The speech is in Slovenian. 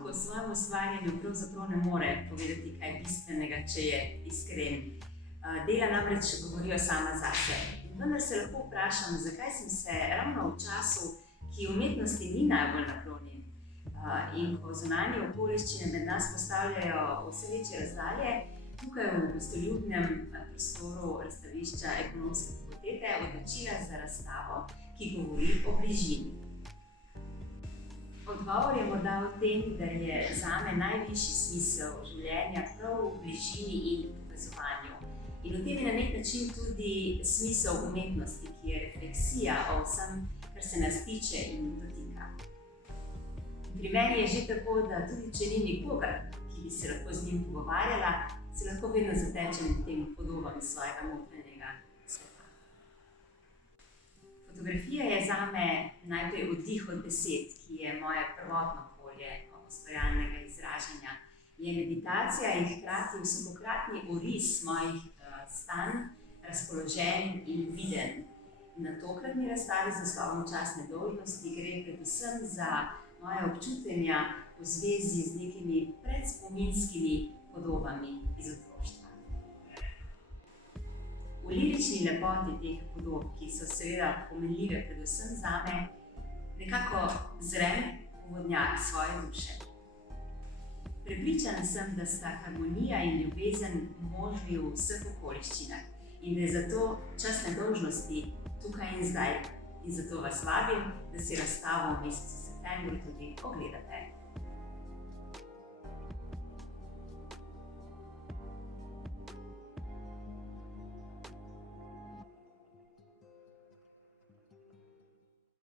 človek o svojem ustvarjanju pravzaprav ne more povedati kaj bistvenega, če je iskren. Dela namreč govorijo sama zase. Vendar se lahko vprašam, zakaj sem se ravno v času, ki umetnosti ni najbolj naklonjen, in ko zunanje okoliščine med nas postavljajo vse večje razdalje, tukaj v gostoljubnem prostoru razstavišča Ekonomske fakultete odločila za razstavo, ki govori o bližini. Odgovor je morda v tem, da je zame najvišji smisel življenja prav v bližini in povezovanju. In v tem je na nek način tudi smisel umetnosti, ki je refleksija o vsem, kar se nas tiče in dotika. Pri meni je že tako, da tudi če ni nikogar, ki bi se lahko z njim pogovarjala, se lahko vedno zatečem tem podobam svojega notranjega sveta. Fotografija je zame najprej oddih od besed, ki je moje prvotno polje ustvarjalnega izražanja. Je meditacija in hkrati vsakokratni oris mojih stanj, razpoloženj in videnj. Na tokratni razstavi z naslovom Častne dolžnosti gre predvsem za moje občutenja v zvezi z nekimi predspominskimi podobami iz otroštva. V lirični lepoti teh podob, ki so seveda pomenljive predvsem zame, nekako zrem v vodnjak svoje duše. Prepričana sem, da sta harmonija in ljubezen možni v vseh okoliščinah in da je zato častne dolžnosti tukaj in zdaj. In zato vas vabim, da si razstavo v mesecu septembru tudi ogledate.